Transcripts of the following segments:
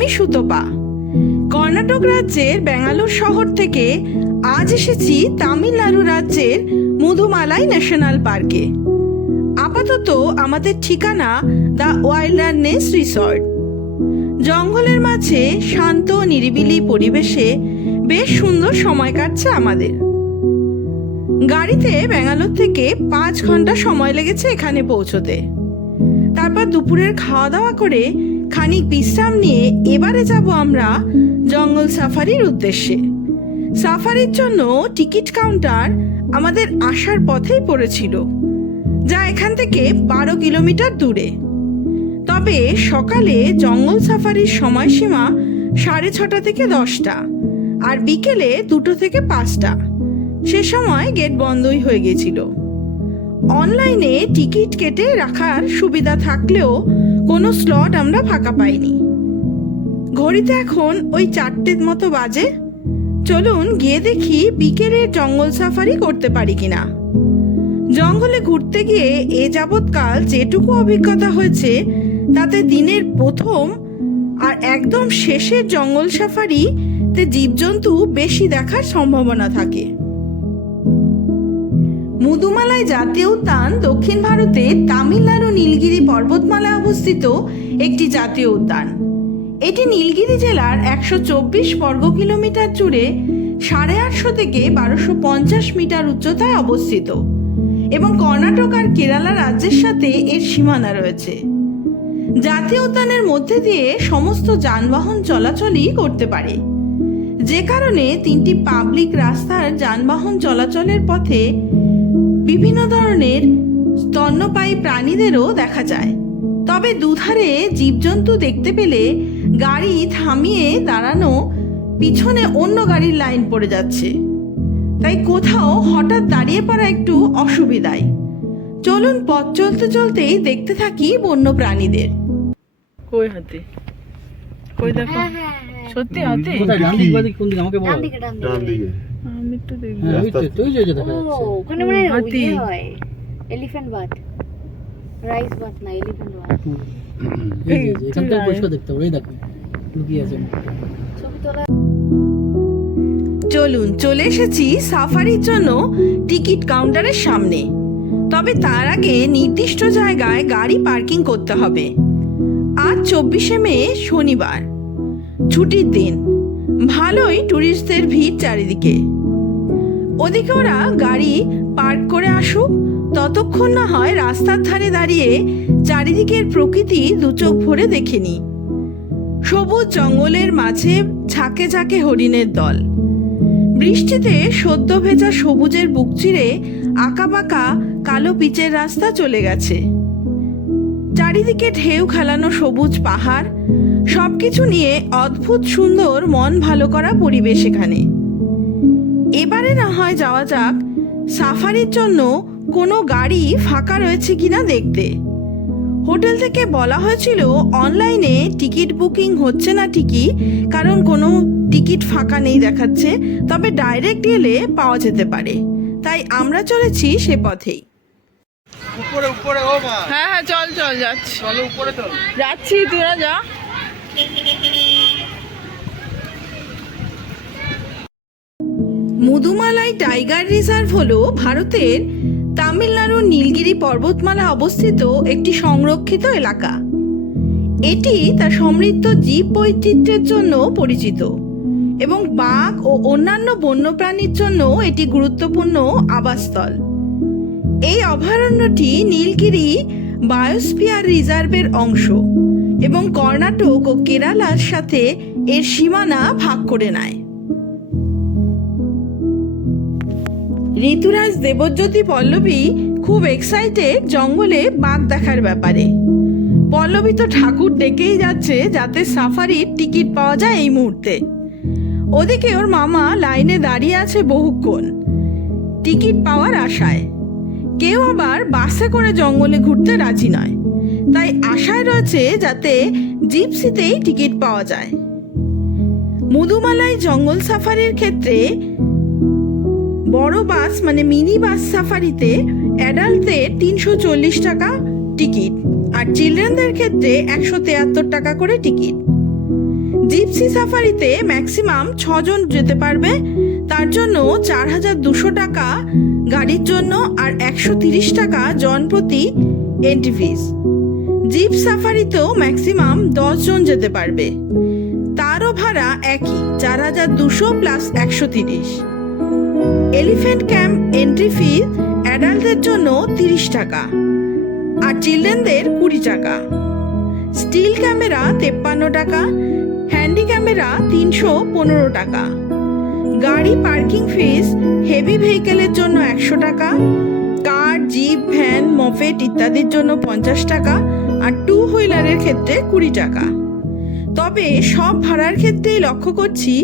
আমি সুতপা। কর্ণাটক রাজ্যের ব্যাঙ্গালোর শহর থেকে আজ এসেছি তামিলনাড়ু রাজ্যের মুদুমালাই ন্যাশনাল পার্কে। আপাতত আমাদের ঠিকানা দ্য ওয়াইল্ডারনেস রিসর্ট। জঙ্গলের মাঝে শান্ত নিরিবিলি পরিবেশে বেশ সুন্দর সময় কাটছে আমাদের। গাড়িতে ব্যাঙ্গালোর থেকে 5 ঘন্টা সময় লেগেছে এখানে পৌঁছতে। তারপর দুপুরের খাওয়া দাওয়া করে খানিক বিশ্রাম নিয়ে এবারে যাব আমরা জঙ্গল সাফারির উদ্দেশ্যে। সাফারির জন্য টিকিট কাউন্টার আমাদের আসার পথেই পড়েছিল, যা এখান থেকে 12 কিলোমিটার দূরে। তবে সকালে জঙ্গল সাফারির সময়সীমা 6:30 থেকে 10টা, আর বিকেলে 2টো থেকে 5টা। সে সময় গেট বন্ধই হয়ে গেছিল। অনলাইনে টিকিট কেটে রাখার সুবিধা থাকলেও কোনো স্লট আমরা ফাঁকা পাইনি। ঘড়িতে এখন ওই 4টের মতো বাজে। চলুন গিয়ে দেখি বিকেলের জঙ্গল সাফারি করতে পারি কিনা। জঙ্গলে ঘুরতে গিয়ে এ যাবৎকাল যেটুকু অভিজ্ঞতা হয়েছে তাতে দিনের প্রথম আর একদম শেষের জঙ্গল সাফারিতে জীবজন্তু বেশি দেখার সম্ভাবনা থাকে। মুদুমালাই জাতীয় উদ্যান দক্ষিণ ভারতের তামিলনাড়ু নীলগিরি পর্বতমালায় অবস্থিত একটি জাতীয় উদ্যান। এটি নীলগিরি জেলার 124 বর্গ কিলোমিটার জুড়ে 850 থেকে 1250 মিটার উচ্চতায় অবস্থিত এবং কর্ণাটক আর কেরালা রাজ্যের সাথে এর সীমানা রয়েছে। জাতীয় উদ্যানের মধ্যে দিয়ে সমস্ত যানবাহন চলাচলই করতে পারে, যে কারণে 3টি পাবলিক রাস্তার যানবাহন চলাচলের পথে বিভিন্ন ধরনের স্তন্যপায়ী প্রাণীদেরও দেখা যায়। তবে দুধারে জীবজন্তু দেখতে পেলে গাড়ি থামিয়ে দাঁড়ানো, পিছনে অন্য গাড়ির লাইন পড়ে যাচ্ছে, তাই কোথাও হঠাৎ দাঁড়িয়ে পড়া একটু অসুবিধায়। চলুন পথ চলতে চলতেই দেখতে থাকি বন্য প্রাণীদের। কই হাতি? কই দেখো, সত্যি হাতি? ডান দিকে বা কোন দিকে আমাকে বল। ডান দিকে। আমি তো দেখি হ্যাঁ, ওই তো তুই যে দেখা যাচ্ছে। ওখানে মানে হাতি। ইয়ে হয় এলিফ্যান্ট বাট, রাইস বাট না, এলিফ্যান্ট বাট। এই যে এখান থেকে পরিষ্কার দেখতে হবে। এই দেখো লুকিয়ে আছে। ছবি তোলা। চলুন চলে এসেছি সাফারির জন্য টিকিট কাউন্টারের সামনে। তবে তার আগে নির্দিষ্ট জায়গায় গাড়ি পার্কিং করতে হবে। আজ 24শে মে, শনিবার, ছুটির দিন। ভালোই টুরিস্টদের ভিড় চারিদিকে। ওদিকে ওরা গাড়ি পার্ক করে আসুক, ততক্ষণ না হয় রাস্তার ধারে দাঁড়িয়ে চারিদিকের প্রকৃতি দুচোখ ভরে দেখে নি। সবুজ জঙ্গলের মাঝে ঝাঁকে ঝাঁকে হরিণের দল। বৃষ্টিতে সদ্য ভেজা সবুজের বুক চিরে আঁকাবাঁকা কালো পিচের রাস্তা চলে গেছে। চারিদিকে ঢেউ খেলানো সবুজ পাহাড়, সবকিছু নিয়ে অদ্ভুত সুন্দর, মন ভালো করা পরিবেশ এখানে। এবারে না হয় যাওয়া যাক সাফারির জন্য কোনো গাড়ি ফাঁকা রয়েছে কিনা দেখতে। হোটেল থেকে বলা হয়েছিল অনলাইনে টিকিট বুকিং হচ্ছে না ঠিকই, কারণ কোনো টিকিট ফাঁকা নেই দেখাচ্ছে, তবে ডাইরেক্ট গেলে পাওয়া যেতে পারে। তাই আমরা চলেছি সে পথেই। উপরে উপরে ও মা। হ্যাঁ হ্যাঁ, চল চল, যাচ্ছি। চলো উপরে চল। যাচ্ছি, তোরা যা। মুদুমালাই টাইগার রিজার্ভ হলো ভারতের তামিলনাড়ুর নীলগিরি পর্বতমালা অবস্থিত একটি সংরক্ষিত এলাকা। এটি তার সমৃদ্ধ জীব বৈচিত্র্যের জন্য পরিচিত এবং বাঘ ও অন্যান্য বন্যপ্রাণীর জন্য এটি গুরুত্বপূর্ণ আবাসস্থল। এই অভয়ারণ্যটি নীলগিরি বায়োস্ফিয়ার রিজার্ভের অংশ এবং কর্ণাটক ও কেরালার সাথে এর সীমানা ভাগ করে নেয়। ঋতুরাজ দেবজ্যোতি পল্লবী খুব এক্সাইটেড জঙ্গলে বাঘ দেখার ব্যাপারে। পল্লবী তো ঠাকুর ডেকেই যাচ্ছে যাতে সাফারির টিকিট পাওয়া যায় এই মুহূর্তে। ওদিকে ওর মামা লাইনে দাঁড়িয়ে আছে বহুক্ষণ টিকিট পাওয়ার আশায়। কেউ আবার বাসে করে জঙ্গলে ঘুরতে রাজি নয়, তাই আশায় রয়েছে যাতে জিপসিতেই টিকিট পাওয়া যায়। মুদুমালাই জঙ্গল সাফারির ক্ষেত্রে বড় বাস মানে মিনি বাস সাফারিতে অ্যাডাল্টদের 340 টাকা টিকিট আর চিলড্রেনদের ক্ষেত্রে 173 টাকা করে টিকিট। জিপসি সাফারিতে ম্যাক্সিমাম 6 জন যেতে পারবে, তার জন্য 4200 টাকা গাড়ির জন্য আর 130 টাকা জন প্রতি এন্ট্রি ফিস। জিপ সাফারিতেও ম্যাক্সিমাম 10 জন যেতে পারবে, তারও ভাড়া একই 4200 plus 130। Elephant camp entry fee অ্যাডাল্টদের জন্য 30 টাকা আর চিলড্রেনদের 20 টাকা। স্টিল ক্যামেরা 53 টাকা, হ্যান্ডি ক্যামেরা 315 টাকা। গাড়ি পার্কিং ফিস হেভি ভেহিকেলের জন্য 100 টাকা, কার, জিপ, ভ্যান, মফেট ইত্যাদির জন্য 50 টাকা আর 2 হুইলারের ক্ষেত্রে 20 টাকা। তবে সব ভাড়ার ক্ষেত্রেই লক্ষ্য করছি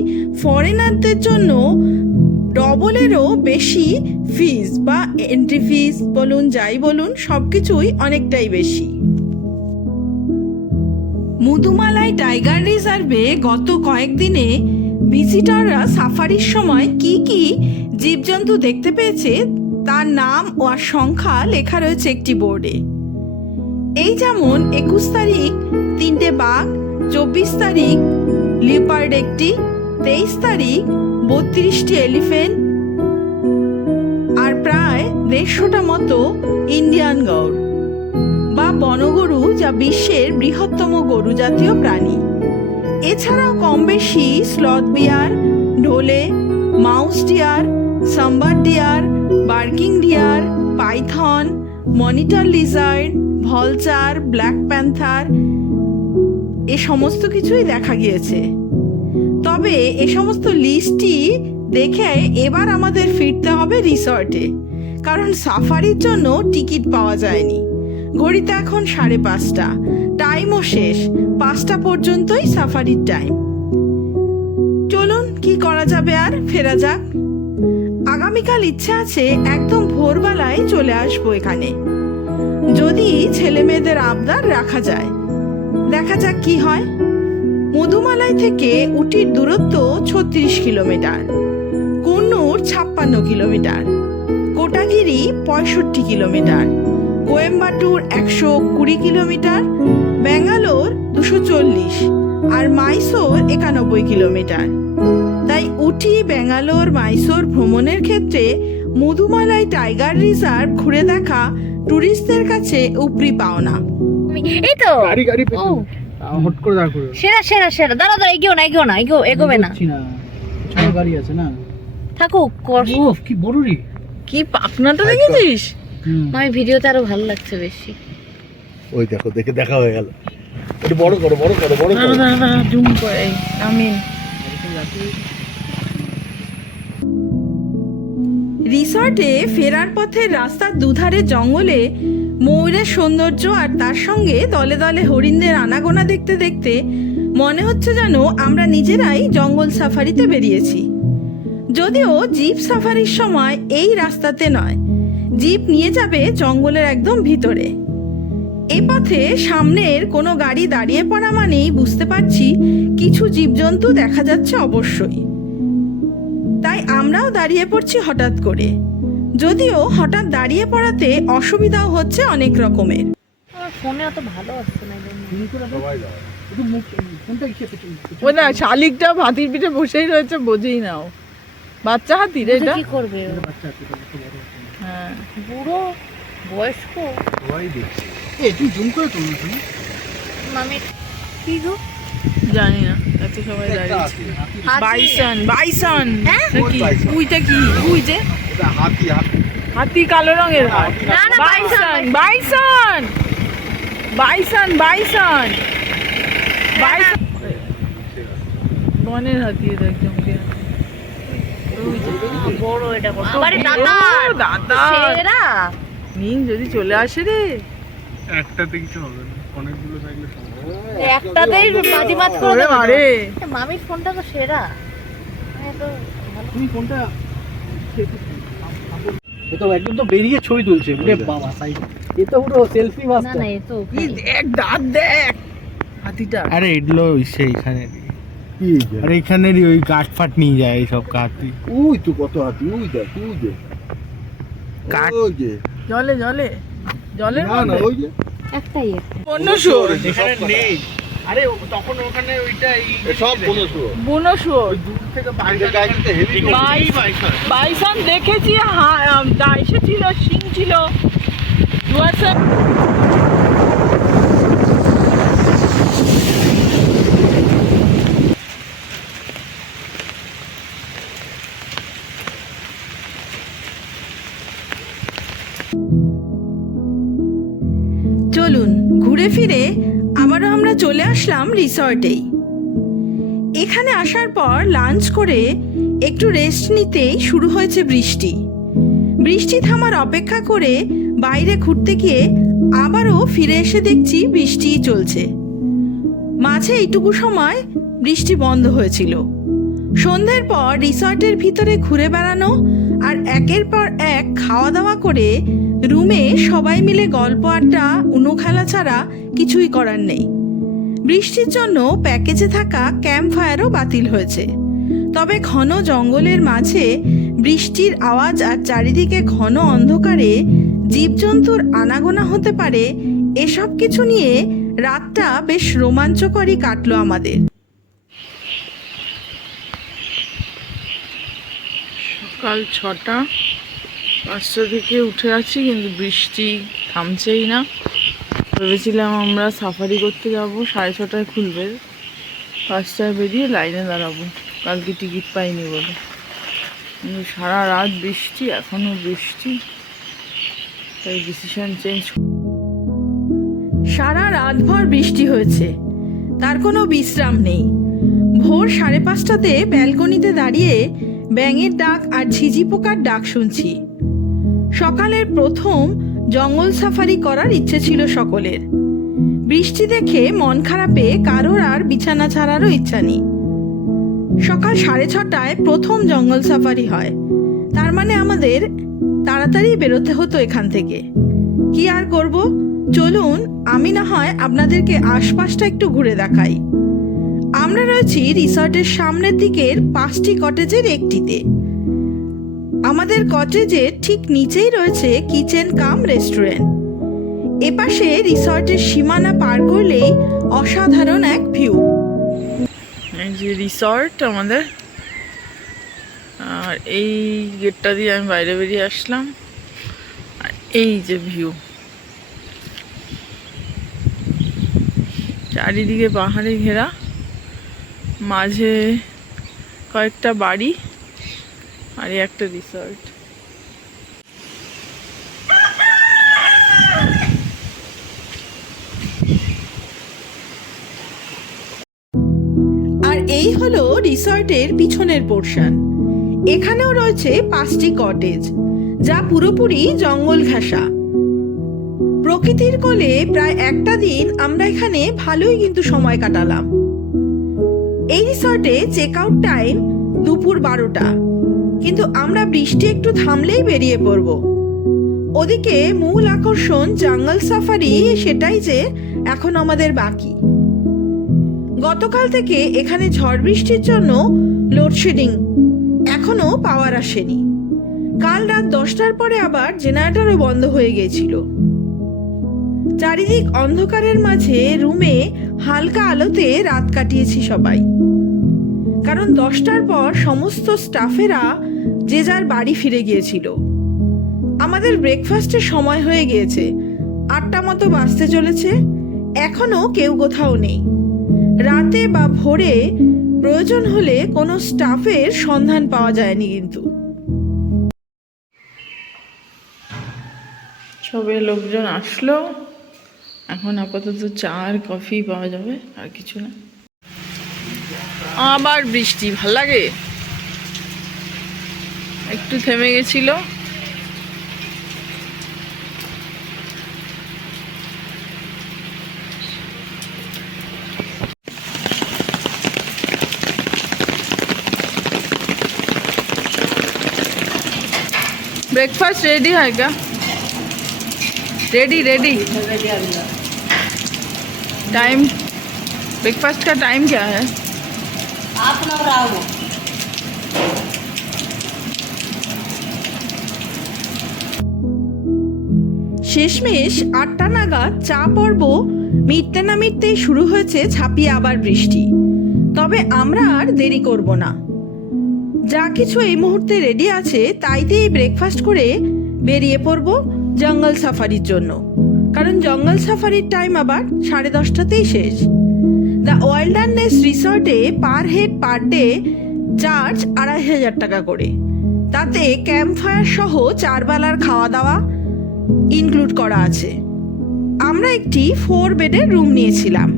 ফরেনারদের জন্য ডবলেরও বেশি ফিস বা এন্ট্রি ফিস বলুন যাই বলুন সব কিছুই অনেকটাই বেশি। মুদুমালাই টাইগার রিজার্ভে গত কয়েকদিনে ভিজিটররা সাফারির সময় কি কি জীবজন্তু দেখতে পেয়েছে তার নাম ও আর সংখ্যা লেখা রয়েছে একটি বোর্ডে। এই যেমন 21 তারিখ 3টে বাঘ, 24 তারিখ লিপার্ড একটি, 23 তারিখ 32টি এলিফ্যান্ট আর প্রায় 150টা মতো ইন্ডিয়ান গৌর বা বনগরু, যা বিশ্বের বৃহত্তম গরু জাতীয় প্রাণী। এছাড়াও কম বেশি sloth bear, dhole, mouse deer, sambar deer, barking deer, python, monitor lizard, vulture, black panther এ সমস্ত কিছুই দেখা গিয়েছে। তবে এ সমস্ত লিস্টটি দেখে এবার আমাদের ফিরতে হবে রিসর্টে, কারণ সাফারির জন্য টিকিট পাওয়া যায়নি। ঘড়িতে এখন 5:30, টাইমও শেষ, 5টা পর্যন্তই সাফারির টাইম। চলুন কি করা যাবে, আর ফেরা যাক। আগামীকাল ইচ্ছে আছে একদম ভোরবেলায় চলে আসবো এখানে, যদি ছেলে মেয়েদের আবদার রাখা যায়। দেখা যাক কি হয়। মধুমালাই থেকে উটির দূরত্ব 36 kilometre, Coonoor 56 kilometre, Kotagiri 65 kilometre, Coimbatore 120 kilometre, Bangalore 240 আর মাইসোর 91 কিলোমিটার। তাই উটি, ব্যাঙ্গালোর, মাইসোর ভ্রমণের ক্ষেত্রে মধুমালাই টাইগার রিজার্ভ ঘুরে দেখা টুরিস্টদের কাছে উপরি পাওনা। এই তো গাড়ি ও হট করে দাঁড় করে সেরা দাঁড়া এগিও না এগোবে না, ছোট গাড়ি আছে না, থাকুক। ওফ কি বড় রে, কি পাখনাটা দেখেছিস? আমি ভিডিওতে আরো ভালো লাগছে বেশি। ওই দেখো, দেখে দেখা হয়ে গেল। একটু বড় করো। জুম করে আমিন। রিসর্টে ফেরার পথে রাস্তার দুধারে জঙ্গলে ময়ূরের সৌন্দর্য আর তার সঙ্গে দলে দলে হরিণদের আনাগোনা দেখতে দেখতে মনে হচ্ছে যেন আমরা নিজেরাই জঙ্গল সাফারিতে বেরিয়েছি। যদিও জিপ সাফারির সময় এই রাস্তাতে নয়, জিপ নিয়ে যাবে জঙ্গলের একদম ভিতরে। এ পথে সামনের কোনো গাড়ি দাঁড়িয়ে পড়া মানেই বুঝতে পারছি কিছু জীবজন্তু দেখা যাচ্ছে অবশ্যই। তাই আমরাও দাঁড়িয়ে পড়ছি হঠাৎ করে, যদিও হঠাৎ দাঁড়িয়ে পড়াতে অসুবিধাও হচ্ছে অনেক রকমের। আমার ফোনে অত ভালো আসছে না। ও না, শালিকটা হাতির পিঠে বসেই রয়েছে, বোঝেই নাও। বাচ্চা হাতি রে এটা। কি করবে ও? হ্যাঁ, বুড়ো বয়স্ক তুই জুম করে তো মামি কি গো জানি না, এত সবাই দাঁড়িয়েছে। হাতি। বাইসন হ্যাঁ? কি উইটা কি উই যে এটা হাতি। হাতি কালো রঙের হয়। না, না, বাইসন বনের হাতি এটা একদম বড় এটা বড়। আবারে দাদা সেরা মিং যদি চলে আসে রে। একটাতে কিছু হবে না, অনেকগুলো থাকলে একটাতেই বাজিমাত করে ওরে দেবে মারে। তো। মামির ফোনটা তো সেরা। মানে তো ভালো। তুমি কোনটা এ তো একদম তো বেরিয়ে ছবি তুলছে, ওরে বাবা সাইড এ তো পুরো সেলফি না মাস্টার। না এ তো কি দেখ, দাঁত দেখ হাতিটা। আরে এগুলো সেইখানে আর এইখানেরই ওই কাঠ ফাট নিয়ে যায় এইসব কাঠি। ওই তো কত হাতি, ওই দেখ কাঠ ওই যে জলের না না মধ্যে ওই যে একটাই একটা। অন্য সুর। এখানে নেই, আরে তখন ওখানে ওইটা সব বলো শুরু বুনো শুয়োর দূর থেকে বাইসন দেখেছি, এসেছিল, সিং ছিল, ডুয়ার্সে। চলুন ঘুরে ফিরে আবারও আমরা চলে আসলাম রিসর্টেই। এখানে আসার পর লাঞ্চ করে একটু রেস্ট নিতেই শুরু হয়েছে বৃষ্টি। বৃষ্টি থামার অপেক্ষা করে বাইরে ঘুরতে গিয়ে আবারও ফিরে এসে দেখছি বৃষ্টিই চলছে। মাঝে এইটুকু সময় বৃষ্টি বন্ধ হয়েছিল। সন্ধ্যের পর রিসর্টের ভিতরে ঘুরে বেড়ানো আর একের পর এক খাওয়া দাওয়া করে রুমে সবাই মিলে গল্প আড্ডা উনো খেলা ছাড়া কিছুই করার নেই। বৃষ্টির জন্য প্যাকেজে থাকা ক্যাম্প ফায়ারও বাতিল হয়েছে। তবে ঘন জঙ্গলের মাঝে বৃষ্টির আওয়াজ আর চারিদিকে ঘন অন্ধকারে জীবজন্তুর আনাগোনা হতে পারে, এসব কিছু নিয়ে রাতটা বেশ রোমাঞ্চকরই কাটলো আমাদের। সকাল 6টা, 5টা থেকে উঠে আছি, কিন্তু বৃষ্টি থামছেই না। ভেবেছিলাম আমরা সাফারি করতে যাব, 6:30টায় খুলবে, 5টায় বেরিয়ে লাইনে দাঁড়াবো, কালকে টিকিট পাইনি বলে। কিন্তু সারা রাত বৃষ্টি, এখনও বৃষ্টি, তাই ডিসিশন চেঞ্জ। সারা রাতভর বৃষ্টি হয়েছে, তার কোনো বিশ্রাম নেই। ভোর 5:30টাতে ব্যালকনিতে দাঁড়িয়ে ব্যাঙের ডাক আর ঝিঝি পোকার ডাক শুনছি। সকালের প্রথম জঙ্গল সাফারি করার ইচ্ছে ছিল সকলের। বৃষ্টি দেখে মন খারাপে কারোর আর বিছানা ছাড়ারও ইচ্ছা নেই। সকাল 6:30টায় প্রথম জঙ্গল সাফারি হয়, তার মানে আমাদের তাড়াতাড়ি বেরোতে হতো এখান থেকে। কি আর করব, চলুন আমি না হয় আপনাদেরকে আশপাশটা একটু ঘুরে দেখাই। আমরা রয়েছি রিসর্টের সামনের দিকের 5টি কটেজের একটিতে। আমাদের কটেজের ঠিক নিচেই রয়েছে কিচেন কাম রেস্টুরেন্ট। এপাশে রিসর্টের সীমানা পার করলেই অসাধারণ এক ভিউ। এই যে রিসর্ট আমাদের, আর এই গেটটা দিয়ে আমি বাইরে বেরিয়ে আসলাম, আর এই যে ভিউ, চারিদিকে পাহাড়ে ঘেরা, মাঝে কয়েকটা বাড়ি আর একটা রিসর্ট। আর এই হলো রিসর্টের পিছনের পোর্শন। এখানেও রয়েছে 5টি কটেজ, যা পুরোপুরি জঙ্গল ঘেঁষা। প্রকৃতির কোলে প্রায় একটা দিন আমরা এখানে ভালোই কিন্তু সময় কাটালাম। এই রিসর্টে চেক আউট টাইম দুপুর 12টা, কিন্তু আমরা বৃষ্টি একটু থামলেই বেরিয়ে পড়ব। ওদিকে মূল আকর্ষণ জঙ্গল সাফারি, সেটাই যে এখন আমাদের বাকি। গতকাল থেকে এখানে ঝড় বৃষ্টির জন্য লোডশেডিং এখনো পাওয়ার আসেনি। কাল রাত 10টার পরে আবার জেনারেটরও বন্ধ হয়ে গিয়েছিল। চারিদিক অন্ধকারের মাঝে রুমে হালকা আলোতে রাত কাটিয়েছি সবাই, কারণ 10টার পর সমস্ত স্টাফেরা যে যার বাড়ি ফিরে গিয়েছিল। আমাদের ব্রেকফাস্টের সময় হয়ে গিয়েছে, 8টা মতো বাজতে চলেছে, এখনো কেউ কোথাও নেই। রাতে বা ভোরে প্রয়োজন হলে কোনো স্টাফের সন্ধান পাওয়া যায়নি। কিন্তু সবে লোকজন আসলো, এখন আপাতত চা আর কফি পাওয়া যাবে, আর কিছু না। আবার বৃষ্টি, ভাল লাগে। একটু থেমে গেছিল, ब्रेकफास्ट रेडी है क्या? Ready ready. टाइम, ब्रेकफास्ट का टाइम क्या है? শেষমেশ 8টা নাগাদ চা পর্ব মিটতে না মিটতেই শুরু হয়েছে ঝাঁপিয়ে আবার বৃষ্টি। তবে আমরা আর দেরি করব না, যা কিছু এই মুহূর্তে রেডি আছে তাই দিয়েই ব্রেকফাস্ট করে বেরিয়ে পড়ব জঙ্গল সাফারির জন্য। কারণ জঙ্গল সাফারির টাইম আবার 10:30টাতেই শেষ। দ্য ওয়াইল্ডারনেস রিসর্টে per head per day charge 2,500 টাকা করে, তাতে ক্যাম্প ফায়ার সহ 4 বেলার খাওয়া দাওয়া ইনক্লুড করা আছে। আমরা একটি 4 বেডের রুম নিয়েছিলাম।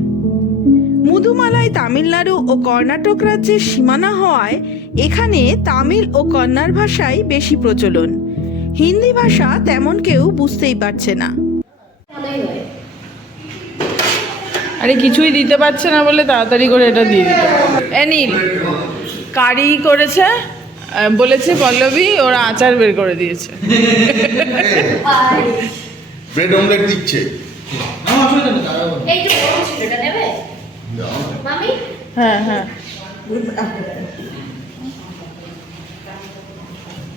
মুদুমালাই তামিলনাড়ু ও কর্ণাটক রাজ্যের সীমানা হওয়ায় এখানে তামিল ও কন্নড় ভাষাই বেশি প্রচলন। হিন্দি ভাষা তেমন কেউ বুঝতেই পারছে না। আরে কিছুই দিতে পারছে না বলে তাড়াতাড়ি করে এটা দিয়ে দিল। নীল কারি করেছে, বলেছে পল্লবী, ওরা আচার বের করে দিয়েছে। ব্রেড অমলেট দিচ্ছে। এই যে বড় ছিল এটা নেবে মামি? হ্যাঁ হ্যাঁ,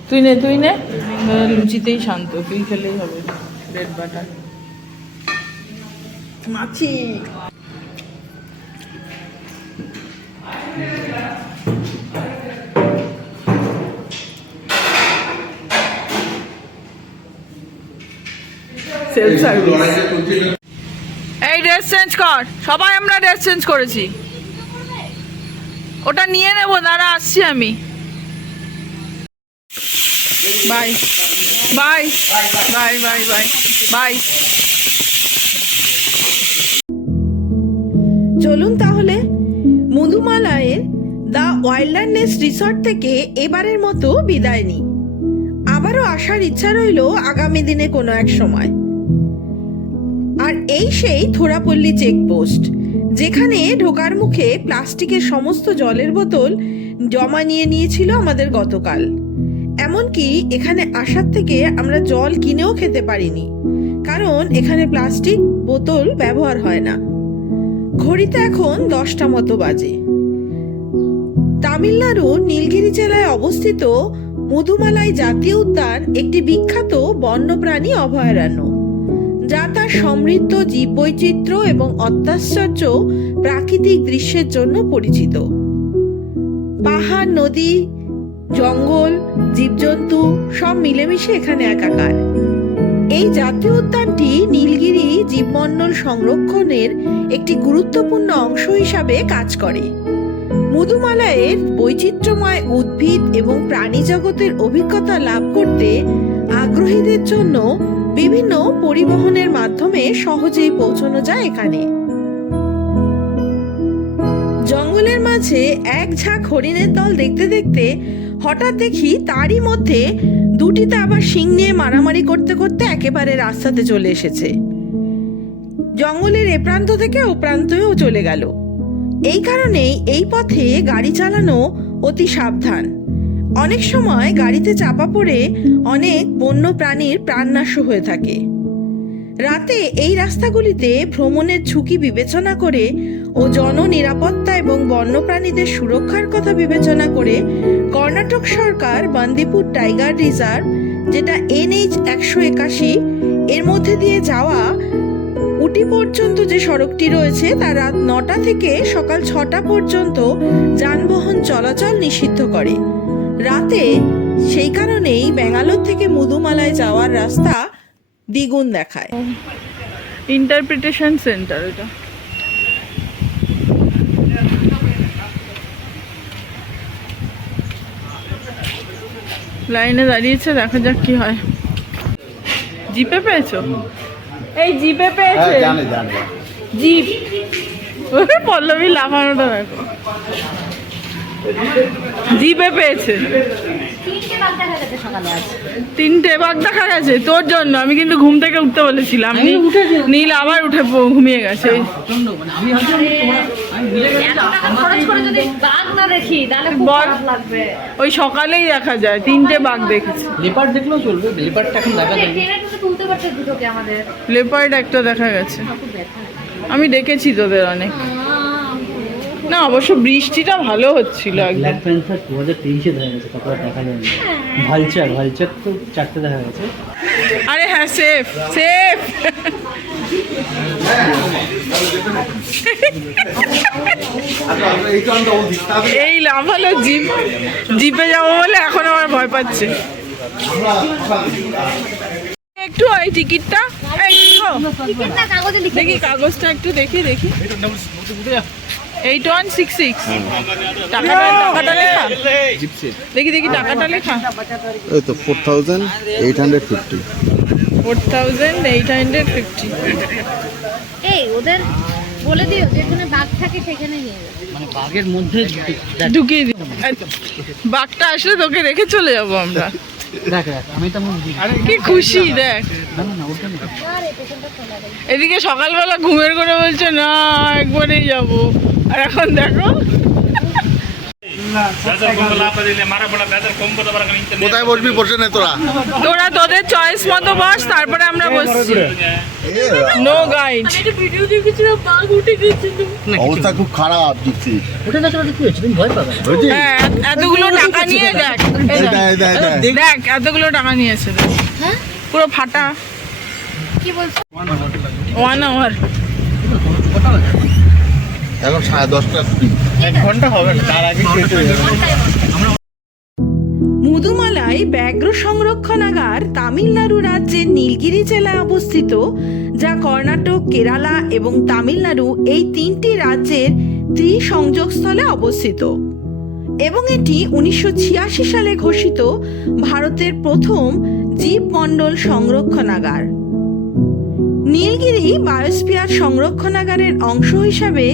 তুই নে লুচিতেই শান্ত, তুই খেলেই হবে ব্রেড বাটার। মাছি সেলফ সার্ভিস। এই ড্রেস চেঞ্জ কর, সবাই আমরা ড্রেস চেঞ্জ করেছি। ওটা নিয়ে নেবো, দাঁড়া আসছি আমি। Bye bye bye bye bye bye. চলুন তাহলে মুদুমালাইয়ের দ্য ওয়াইল্ডারনেস রিসর্ট থেকে এবারের মতো বিদায় নিই। আবারও আসার ইচ্ছা রইল আগামী দিনে কোনো এক সময়। আর এই সেই থোড়াপল্লী চেকপোস্ট, যেখানে ঢোকার মুখে প্লাস্টিকের সমস্ত জলের বোতল জমা নিয়েছিল আমাদের গতকাল। এমনকি এখানে আসার থেকে আমরা জল কিনেও খেতে পারিনি, কারণ এখানে প্লাস্টিক বোতল ব্যবহার হয় না। ঘড়িতে এখন 10টা মতো বাজে। তামিলনাড়ুর নীলগিরি জেলায় অবস্থিত মুদুমালাই জাতীয় উদ্যান একটি বিখ্যাত বন্যপ্রাণী অভয়ারণ্য, যা তার সমৃদ্ধ জীববৈচিত্র্য এবং অত্যাশ্চর্য প্রাকৃতিক দৃশ্যের জন্য পরিচিত। পাহাড়, নদী, জঙ্গল, জীবজন্তু সব মিলেমিশে এখানে একাকার। এই জাতীয় উদ্যানটি নীলগিরি জীবমণ্ডল সংরক্ষণের একটি গুরুত্বপূর্ণ অংশ হিসাবে কাজ করে। মুদুমালাইয়ের বৈচিত্র্যময় উদ্ভিদ এবং প্রাণী জগতের অভিজ্ঞতা লাভ করতে আগ্রহীদের জন্য বিভিন্ন পরিবহনের মাধ্যমে সহজেই পৌঁছানো যায় এখানে। জঙ্গলের মাঝে এক ঝাঁক হরিণের দল দেখতে দেখতে হঠাৎ দেখি তারই মধ্যে দুটিতে আবার শিং নিয়ে মারামারি করতে করতে একেবারে রাস্তাতে চলে এসেছে। জঙ্গলের এ প্রান্ত থেকে ও প্রান্তেও চলে গেল। এই কারণেই এই পথে গাড়ি চালানো অতি সাবধান। অনেক সময় গাড়িতে চাপা পড়ে অনেক বন্য প্রাণীর প্রাণনাশ হয়ে থাকে। রাতে এই রাস্তাগুলিতে ভ্রমণের ঝুঁকি বিবেচনা করে ও জননিরাপত্তা এবং বন্যপ্রাণীদের সুরক্ষার কথা বিবেচনা করে কর্ণাটক সরকার বান্দিপুর টাইগার রিজার্ভ, যেটা NH 181 এর মধ্যে দিয়ে যাওয়া উটি পর্যন্ত যে সড়কটি রয়েছে, তা রাত 9টা থেকে সকাল 6টা পর্যন্ত যানবাহন চলাচল নিষিদ্ধ করে। রাতে সেই কারণেই ব্যাঙ্গালোর থেকে মুদুমালাই যাওয়ার রাস্তা দ্বিগুণ দেখায়। ইন্টারপ্রিটেশন সেন্টার এটা। লাইনে দাঁড়িয়েছে, দেখা যাক কি হয়। জিপে পেয়েছো? এই জিপে পেয়েছে, জিপ। পল্লবী লাফানোটা দেখো, জিপে পেয়েছে। 3টে বাঘ দেখা গেছে তোর জন্য। আমি কিন্তু ঘুম থেকে উঠতে বলেছিলাম, নীল আবার উঠে ঘুমিয়ে গেছে। ওই সকালেই দেখা যায় 3টে বাঘ দেখেছি। লেপার্ড দেখলেও চলবে, লেপার্ডটা এখন দেখা যায়। লেপার্ড একটা দেখা গেছে, আমি দেখেছি তোদের অনেক। না অবশ্য বৃষ্টিটা ভালো হচ্ছিল। ব্ল্যাক প্যান্থার 2023-এ দেখা গেছে, তারপর দেখা যায়নি। ভালচার তো 4টে দেখা গেছে। আরে হ্যাঁ, সেফ সেফ। এই লাফালো জিপ, জিপে যাবো বলে এখন আমার ভয় পাচ্ছে। একটু ওই টিকিটটা টিকিট না কাগজে লিখে দেখি, কাগজটা একটু দেখি। 8166 টাকাটা লেখা, দেখি টাকাটা লেখা। এই তো 4850। 4850। এই ওদের বলে দিও যেখানে বাঘ থাকে সেখানে নিয়ে যাবে। মানে বাঘের মধ্যে ঢুকিয়ে দিই, বাঘটা আসলে তোকে রেখে চলে যাবো আমরা। দেখ আমি তো কি খুশি দেখ। না ওটা না। আরে পেছনটা খোলা রে। এদিকে সকালবেলা ঘুমের করে বলছে না একবারেই যাবো, আর এখন দেখো। কোথায় বসবি? বসে নে তোরা। তোরা তোদের চয়েস মতো বস, তারপরে আমরা বসছি। No guide. অবস্থা খুব খারাপ দেখছি। ওটা না তোরা কি হয়েছে? তুমি ভয় পাবে। হ্যাঁ, এতগুলো টাকা নিয়ে দেখ, এই দেখ। দেখ এতগুলো টাকা নিয়েছে দেখ। হ্যাঁ পুরো ফাটা। কি বলছো? 1 আওয়ার। এখন 10:30টা ফ্রি। 1 ঘন্টা হবে না, তার আগে শেষ হয়ে যাবে। মুদুমালাই ব্যাঘ্র সংরক্ষণাগার তামিলনাড়ু রাজ্যের নীলগিরি জেলায় অবস্থিত, যা কর্ণাটক, কেরালা এবং তামিলনাড়ু এই 3টি রাজ্যের ত্রিসংযোগস্থলে অবস্থিত এবং এটি 1986 সালে ঘোষিত ভারতের প্রথম জীবমণ্ডল সংরক্ষণাগার। নীলগিরি বায়োস্ফিয়ার সংরক্ষণাগারের অংশ হিসাবে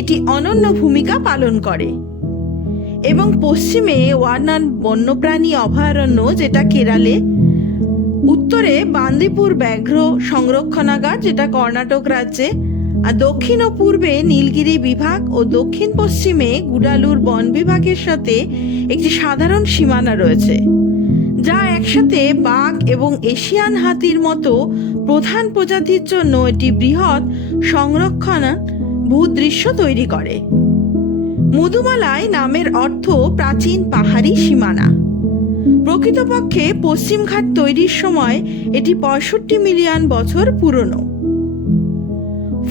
এটি অনন্য ভূমিকা পালন করে এবং পশ্চিমে ওয়ারনাড বন্যপ্রাণী অভয়ারণ্য, যেটা কেরালে, উত্তরে বান্দিপুর ব্যাঘ্র সংরক্ষণাগার, যেটা কর্ণাটক রাজ্যে, আর দক্ষিণ ও পূর্বে নীলগিরি বিভাগ ও দক্ষিণ পশ্চিমে গুডালুর বন বিভাগের সাথে একটি সাধারণ সীমানা রয়েছে, যা একসাথে বাঘ এবং এশিয়ান হাতির মতো প্রধান প্রজাতির জন্য একটি বৃহৎ সংরক্ষণ ভূদৃশ্য তৈরি করে। মুদুমালাই নামের অর্থ প্রাচীন পাহাড়ি সীমানা। প্রকৃতপক্ষে পশ্চিমঘাট তৈরির সময় এটি 65 মিলিয়ন বছর পুরনো।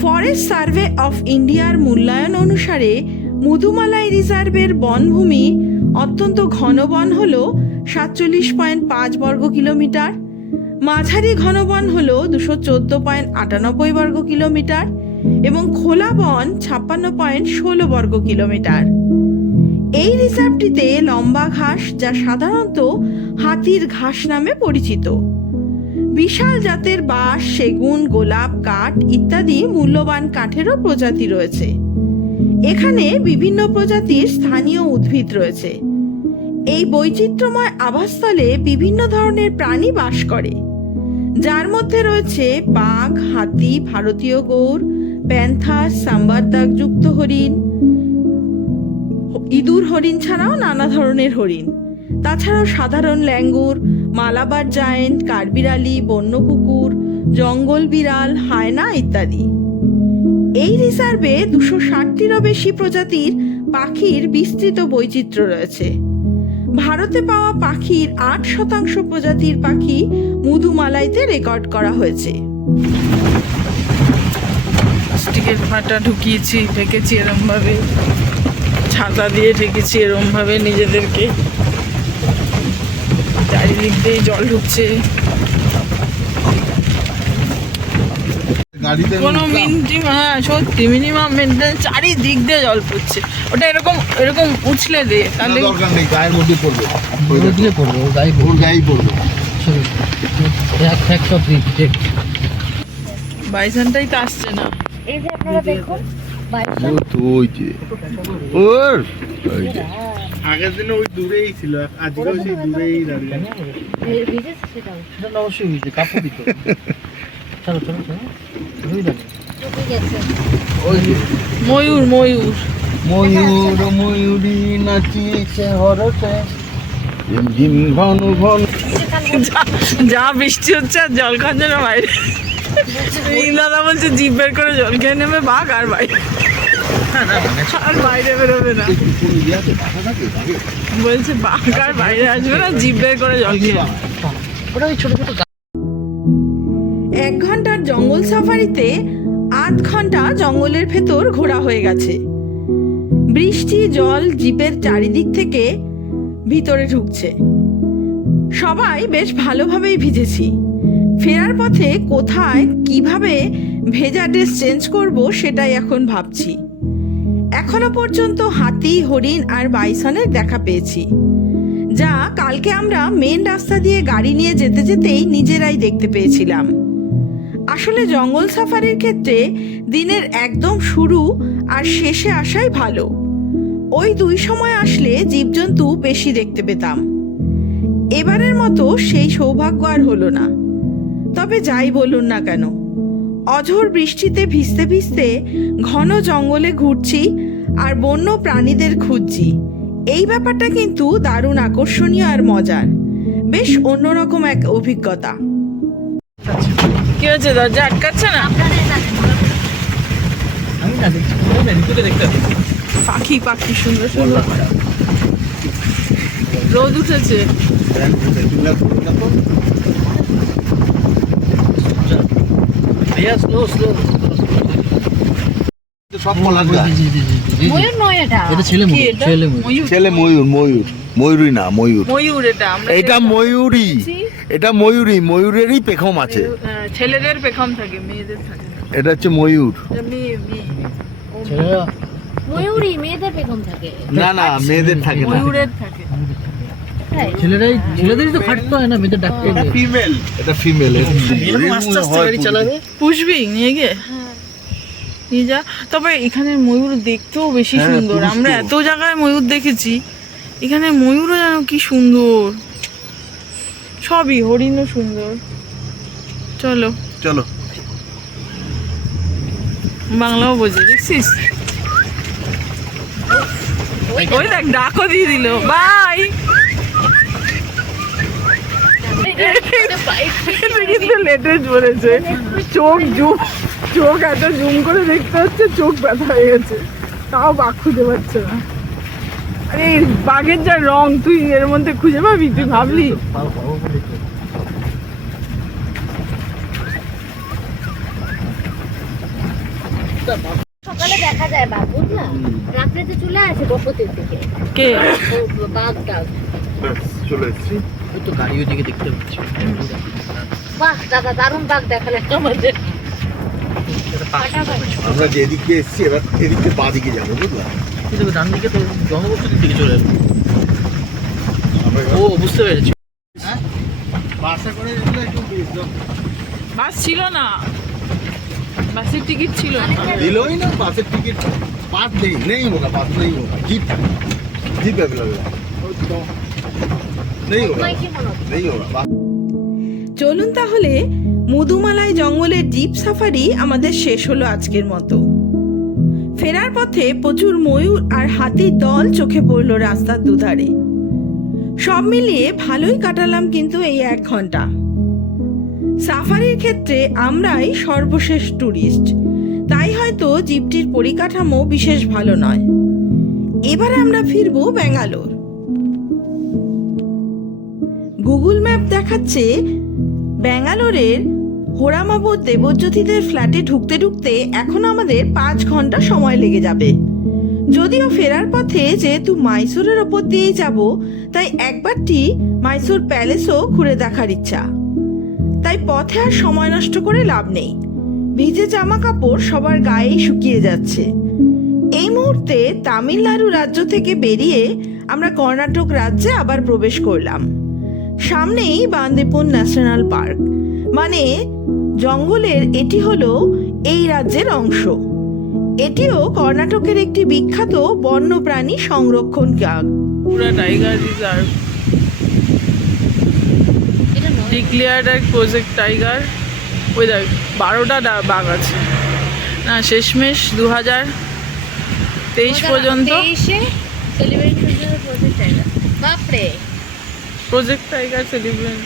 ফরেস্ট সার্ভে অফ ইন্ডিয়ার মূল্যায়ন অনুসারে মুদুমালাই রিজার্ভের বনভূমি অত্যন্ত ঘন বন হল 47.5 বর্গ কিলোমিটার, মাঝারি ঘন বন হল 214.98 বর্গ কিলোমিটার এবং খোলা বন 56.16 বর্গ কিলোমিটার। এই রিজার্ভটিতে লম্বা ঘাস, যা সাধারণত হাতির ঘাস নামে পরিচিত, বিশাল জাতের বাঁশ, সেগুন, গোলাপ কাঠ ইত্যাদি মূল্যবান কাঠেরও প্রজাতি রয়েছে। এখানে বিভিন্ন প্রজাতির স্থানীয় উদ্ভিদ রয়েছে। এই বৈচিত্র্যময় আবাসস্থলে বিভিন্ন ধরনের প্রাণী বাস করে, যার মধ্যে রয়েছে বাঘ, হাতি, ভারতীয় গৌর, প্যান্থার, সাম্বার দাগযুক্ত হরিণ, ইঁদুর হরিণ ছাড়াও নানা ধরনের হরিণ, তাছাড়াও সাধারণ ল্যাঙ্গুর, মালাবার জায়েন্ট, কাঠবিড়ালি, বন্য কুকুর, জঙ্গল বিড়াল, হায়না ইত্যাদি। এই রিজার্ভে 260টিরও বেশি প্রজাতির পাখির বিস্তৃত বৈচিত্র্য রয়েছে। ভারতে পাওয়া পাখির 8% প্রজাতির পাখি মুদুমালাইতে রেকর্ড করা হয়েছে। প্লাস্টিকের ফাটা ঢুকিয়েছি, ঢেকেছি এরম ভাবে, ছাতা দিয়ে ঢেকেছি এরম ভাবে নিজেদেরকে। চারিদিক দিয়ে জল ঢুকছে, গাড়িতে কোনো মিনিমাম, হ্যাঁ সত্যি মিনিমাম মেনটেন্স, চারিদিক দিয়ে জল পড়ছে। ওটা এরকম এরকম উছলে দে, তাহলে দরকার নেই, গায়ের মধ্যে পড়বে। ওই দিকে পড়বে, ওর গায়ে ওর গায়েই পড়বে। Fact of reject. বাইসানটাই তো আসছে না। এই যে আপনারা দেখুন বাইকটা ও তো ওই যে ওর ওই যে আগের দিনে ওই দূরেই ছিল, আজকেও সেই দূরেই দাঁড়িয়ে। ভিজেছে সেটাও সেটা অবশ্যই হয়েছে, কাপড় দিত। চলো চলো চলো, ওই দাঁড়িয়ে। ঢুকে গেছে। ওই যে ময়ূর ময়ূর ময়ূর ময়ূরী নাচিছে হরতে ঝিম ঝিম ঘন ঘন। যা বৃষ্টি হচ্ছে আর জল খাচ্ছে না বাইরে। এই দাদা বলছে জিভ বের করে জল খেয়ে নেবে বাঘ, আর বাইরে আর বাইরে বেরোবে না। বলছে বাঘ আর বাইরে আসবে না, জিভ বের করে জল খেয়ে নেবে। ওটা ওই ছোট ছোট 1 ঘন্টার জঙ্গল সাফারিতে আধ ঘন্টা জঙ্গলের ভেতর ঘোরা হয়ে গেছে। বৃষ্টি জল জিপের চারিদিক থেকে ভিতরে ঢুকছে। সবাই বেশ ভালোভাবেই ভিজেছি। ফেরার পথে কোথায় কিভাবে ভেজা ড্রেস চেঞ্জ করব সেটাই এখন ভাবছি। এখনো পর্যন্ত হাতি, হরিণ আর বাইসনের দেখা পেয়েছি, যা কালকে আমরা মেন রাস্তা দিয়ে গাড়ি নিয়ে যেতে যেতেই নিজেরাই দেখতে পেয়েছিলাম। আসলে জঙ্গল সাফারির ক্ষেত্রে দিনের একদম শুরু আর শেষে আসাই ভালো। ওই 2 সময় আসলে জীবজন্তু বেশি দেখতে পেতাম। এবারের মতো সেই সৌভাগ্য আর হলো না। তবে যাই বলুন না কেন, অঝোর বৃষ্টিতে ভিজতে ভিজতে ঘন জঙ্গলে ঘুরছি আর বন্য প্রাণীদের খুঁজছি, এই ব্যাপারটা কিন্তু দারুণ আকর্ষণীয় আর মজার। বেশ অন্যরকম এক অভিজ্ঞতা। কি হচ্ছে, দরজা আটকাচ্ছে না? আমি না দেখছি, তোকে দেখতে হবে। পাখি পাখি সুন্দর সুন্দর। রোদ উঠেছে। ভাইয়া স্লো স্লো। সব পলাশ গাছ। ময়ূর নয় এটা। এটা ছেলে কি ময়ূর, এটা? ছেলে ময়ূর। ময়ূর। ছেলে ময়ূর, ময়ূর ময়ূরই না, ময়ূর। ময়ূর এটা আমরা এটা ময়ূরই, এটা ময়ূরই, ময়ূরেরই পেখম আছে। ছেলেদের পেখম থাকে, মেয়েদের থাকে না। এটা হচ্ছে ময়ূর। এটা মেয়ে মেয়ে। ও ছেলেরা ময়ূরই মেয়েদের বেগম থাকে। না না, মেয়েদের থাকে না। ময়ূরের থাকে। তাই? ছেলেদেরই তো খাটতে হয় না, মেয়েদের ডাকতে হবে। এটা ফিমেল। এরকম আস্তে আস্তে গাড়ি চালাবে। পুষবি নিয়ে গিয়ে? নিয়ে যা। তবে এখানে ময়ূর দেখতেও বেশি হ্যাঁ, সুন্দর। পুরুষ আমরা তো। এত জায়গায় ময়ূর দেখেছি, এখানে ময়ূরও যেন কি সুন্দর। সবই, হরিণও সুন্দর। চলো চলো। বাংলাও বোঝে, দেখছিস? ওই দেখ, ডাকও দিয়ে দিল, বাই। কিন্তু লেটেস্ট বলেছে, চোখ এত জুম করে দেখতে হচ্ছে, চোখ ব্যথা হয়ে গেছে, তাও বাঘ খুঁজে পাচ্ছে না। আরে বাঘের যা রং, তুই এর মধ্যে খুঁজে পাবি? তুই ভাবলি? সকালে দেখা যায় বাঘ, বুঝলা? রাত্রেতে চলে আসে বপতির দিকে। কে? ও বাঘ টাঘ। চলে এসেছি। ওই তো গাড়ি ওইদিকে দেখতে পাচ্ছি। বাহ দাদা, দারুণ বাঘ দেখালেন আমাদের। আমরা যেদিকে এসেছি এবার এদিকে বাঁ দিকে যাবো, বুঝলা? কিন্তু ডান দিকে তো জনবসতির দিকে চলে যাবে। আমরা ও বুঝতে পেরেছি। বাসে করে গেলে একটু বাস ছিল না, বাসের টিকিট ছিল না। দিলই না বাসের টিকিট। পাস নেই, নেই হোগা, পাস নেই হোগা। जीप जीप अवेलेबल है, नहीं होगा, কি মনে হচ্ছে? नहीं होगा। চলুন তাহলে মধুমালাই জঙ্গলের জিপ সাফারি আমাদের শেষ হলো আজকের মতো। ফেরার পথে প্রচুর ময়ূর আর হাতির দল চোখে পড়লো রাস্তার দুধারে। সব মিলিয়ে ভালোই কাটালাম কিন্তু এই 1 ঘন্টা। সাফারির ক্ষেত্রে আমরাই সর্বশেষ ট্যুরিস্ট, তাই হয়তো জিপটির পরিকাঠামো বিশেষ ভালো নয়। এবারে আমরা ফিরবো ব্যাঙ্গালোর। গুগল ম্যাপ দেখাচ্ছে ব্যাঙ্গালোরের হোরামাবুর দেবজ্যোতিদের ফ্ল্যাটে ঢুকতে ঢুকতে এখন আমাদের 5 ঘন্টা সময় লেগে যাবে। যদিও ফেরার পথে যেহেতু মাইসোরের ওপর দিয়েই যাব, তাই একবারটি মাইসোর প্যালেসও ঘুরে দেখার ইচ্ছা। তাই পথে আর সময় নষ্ট করে লাভ নেই। ভিজে জামা কাপড় সবার গায়েই শুকিয়ে যাচ্ছে। এই মুহূর্তে তামিলনাড়ু রাজ্য থেকে বেরিয়ে আমরা কর্ণাটক রাজ্যে আবার প্রবেশ করলাম। সামনেই বান্দিপুর ন্যাশনাল পার্ক, মানে জঙ্গলের এটি হলো এই রাজ্যের অংশ। এটিও কর্ণাটকের একটি বিখ্যাত বন্যপ্রাণী সংরক্ষণ কেন্দ্র। পুরা টাইগার রিজার্ভ এটা নয়। ডিক্লেয়ার্ড এক প্রজেক্ট টাইগার। ওই দেখ 12টা বাঘ আছে না, শেষমেশ 2023 পর্যন্ত 23-এ সেলিব্রেশন প্রজেক্ট টাইগার। বাপরে, প্রজেক্ট টাইগার সেলিব্রেট।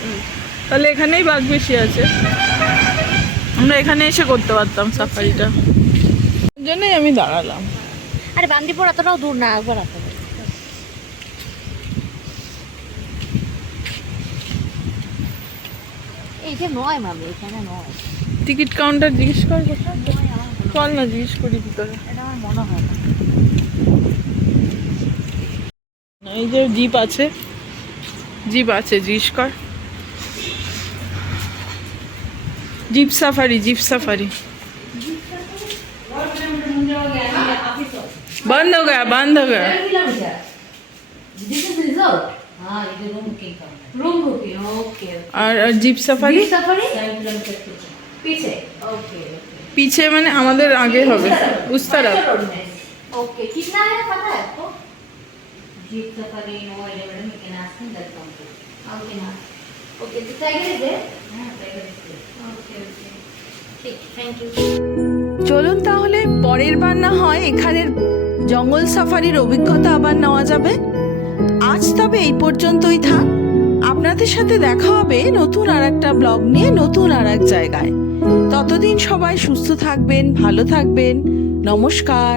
তাহলে এখানেই বাঘ বেশি আছে। আমরা এখানে এসে করতে পারতাম সাফারিটা, ওই জন্যই আমি দাঁড়ালাম। আরে বান্দিপুর এতটাও দূর না, একবার আসতে হবে। এইটা নয় মামি, এখানে নয়। টিকিট কাউন্টার জিজ্ঞেস কর কোথায়? নয় আমার মনে চল না জিজ্ঞেস করি ভিতরে। এটা আমার মনে হয় না। এই যে জিপ আছে, জিপ আছে, জিজ্ঞেস কর। জিপ সাফারি, জিপ সাফারি बंद हो गया, बंद हो गया। This is resort. हाँ, ये रूम बुकिंग का रूम बुकिंग, ओके। और जीप सफारी सफारी 7 किलोमीटर पीछे, ओके। पीछे माने हमारे आगे होगे उस तरफ। ओके, कितना है पता है आपको? Jeep safari no 11 we can ask him that one. Okay ना, ओके। तो टाइगर इज देयर? हाँ, tiger is there. Okay okay, ठीक, थैंक यू। চলুন তাহলে পরের বার না হয় এখানের জঙ্গল সাফারির অভিজ্ঞতা আবার নেওয়া যাবে। আজ তবে এই পর্যন্তই থাক। আপনাদের সাথে দেখা হবে নতুন আর একটা ব্লগ নিয়ে, নতুন আর এক জায়গায়। ততদিন সবাই সুস্থ থাকবেন, ভালো থাকবেন। নমস্কার।